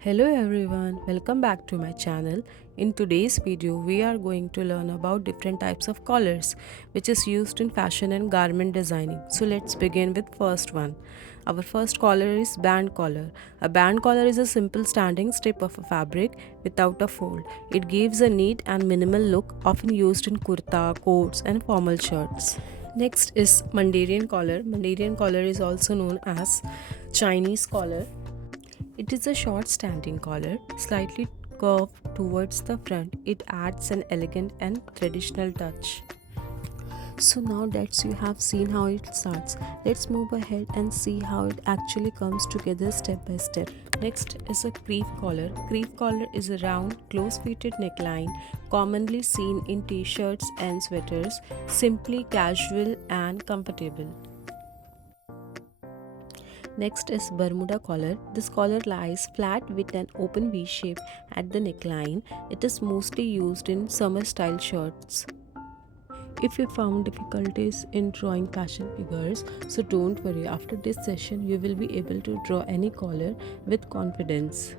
Hello everyone, welcome back to my channel. In today's video, we are going to learn about different types of collars which is used in fashion and garment designing. So let's begin with first one. Our first collar is band collar. A band collar is a simple standing strip of a fabric without a fold. It gives a neat and minimal look, often used in kurta, coats and formal shirts. Next is Mandarin collar. Mandarin collar is also known as Chinese collar. It is a short standing collar, slightly curved towards the front. It adds an elegant and traditional touch. So now that you have seen how it starts, let's move ahead and see how it actually comes together step by step. Next is a crepe collar. Crepe collar is a round, close-fitted neckline commonly seen in t-shirts and sweaters, simply casual and comfortable. Next is Bermuda collar. This collar lies flat with an open V shape at the neckline. It is mostly used in summer style shirts. If you found difficulties in drawing fashion figures, so don't worry, after this session you will be able to draw any collar with confidence.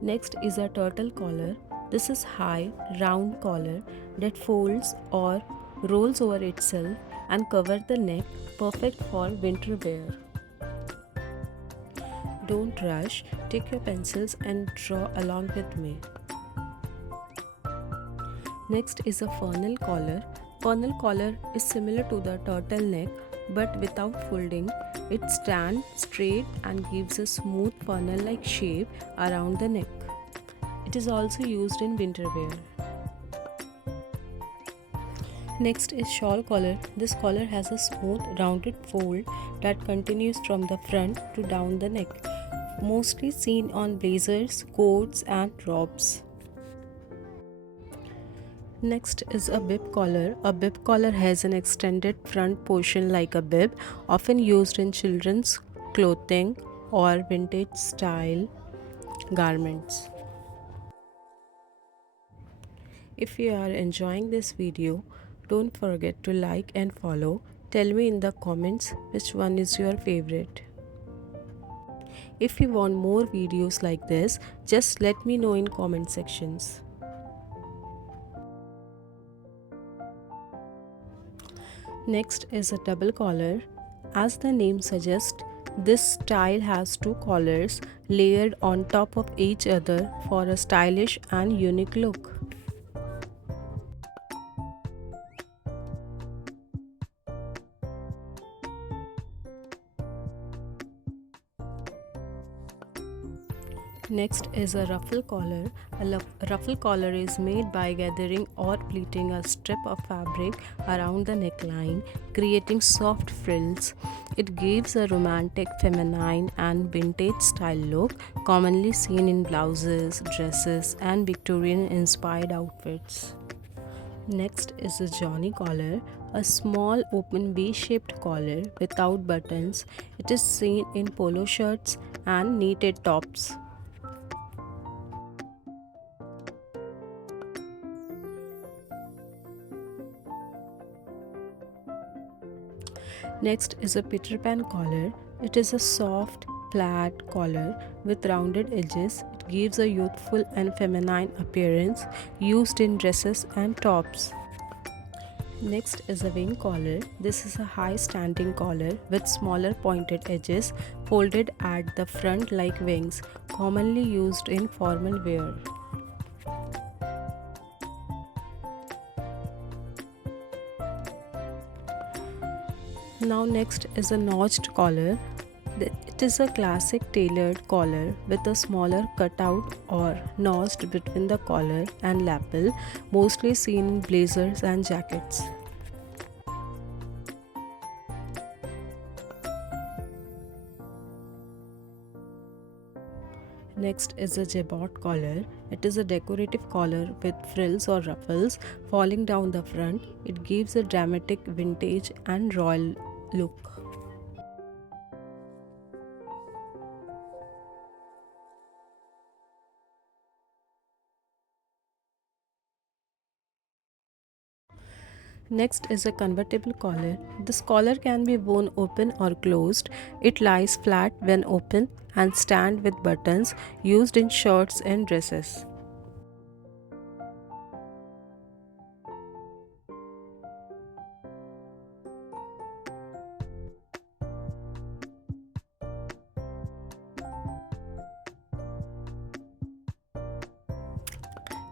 Next is a turtle collar. This is high, round collar that folds or rolls over itself and cover the neck, perfect for winter wear. Don't rush, take your pencils and draw along with me. Next is a funnel collar. Funnel collar is similar to the turtleneck but without folding. It stands straight and gives a smooth funnel-like shape around the neck. It is also used in winter wear. Next is shawl collar. This collar has a smooth rounded fold that continues from the front to down the neck, mostly seen on blazers, coats and robes. Next is a bib collar. A bib collar has an extended front portion like a bib, often used in children's clothing or vintage style garments. If you are enjoying this video, don't forget to like and follow. Tell me in the comments which one is your favorite. If you want more videos like this, just let me know in comment sections. Next is a double collar. As the name suggests, this style has two collars layered on top of each other for a stylish and unique look. Next is a ruffle collar. Ruffle collar is made by gathering or pleating a strip of fabric around the neckline, creating soft frills. It gives a romantic, feminine, and vintage style look, commonly seen in blouses, dresses, and Victorian inspired outfits. Next is a Johnny collar, a small open V-shaped collar without buttons. It is seen in polo shirts and knitted tops. Next is a Peter Pan collar. It is a soft, flat collar with rounded edges. It gives a youthful and feminine appearance, used in dresses and tops. Next is a wing collar. This is a high standing collar with smaller pointed edges folded at the front like wings, commonly used in formal wear. Now next is a notched collar. It is a classic tailored collar with a smaller cutout or notched between the collar and lapel, mostly seen in blazers and jackets. Next is a jabot collar. It is a decorative collar with frills or ruffles falling down the front. It gives a dramatic vintage and royal look. Next is a convertible collar. This collar can be worn open or closed. It lies flat when open and stand with buttons, used in shirts and dresses.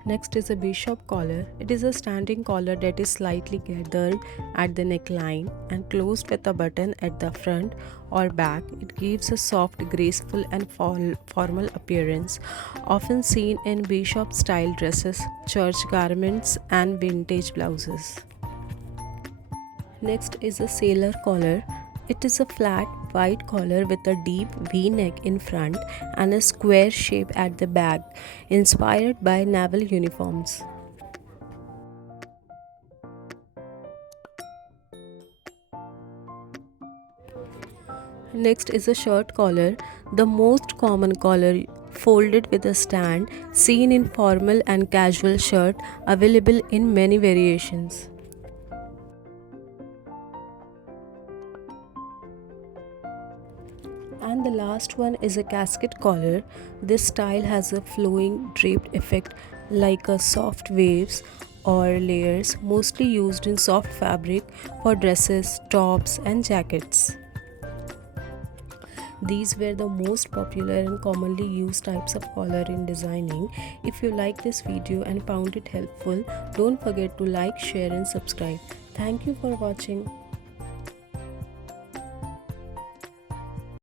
Next is a bishop collar. It is a standing collar that is slightly gathered at the neckline and closed with a button at the front or back. It gives a soft, graceful, and formal appearance, often seen in bishop style dresses, church garments, and vintage blouses. Next is a sailor collar. It is a flat white collar with a deep V neck in front and a square shape at the back, inspired by naval uniforms. Next is a shirt collar, the most common collar folded with a stand, seen in formal and casual shirt, available in many variations. And the last one is a casket collar. This style has a flowing draped effect like a soft waves or layers, mostly used in soft fabric for dresses, tops, and jackets. These were the most popular and commonly used types of collar in designing. If you like this video and found it helpful, don't forget to like, share, and subscribe. Thank you for watching.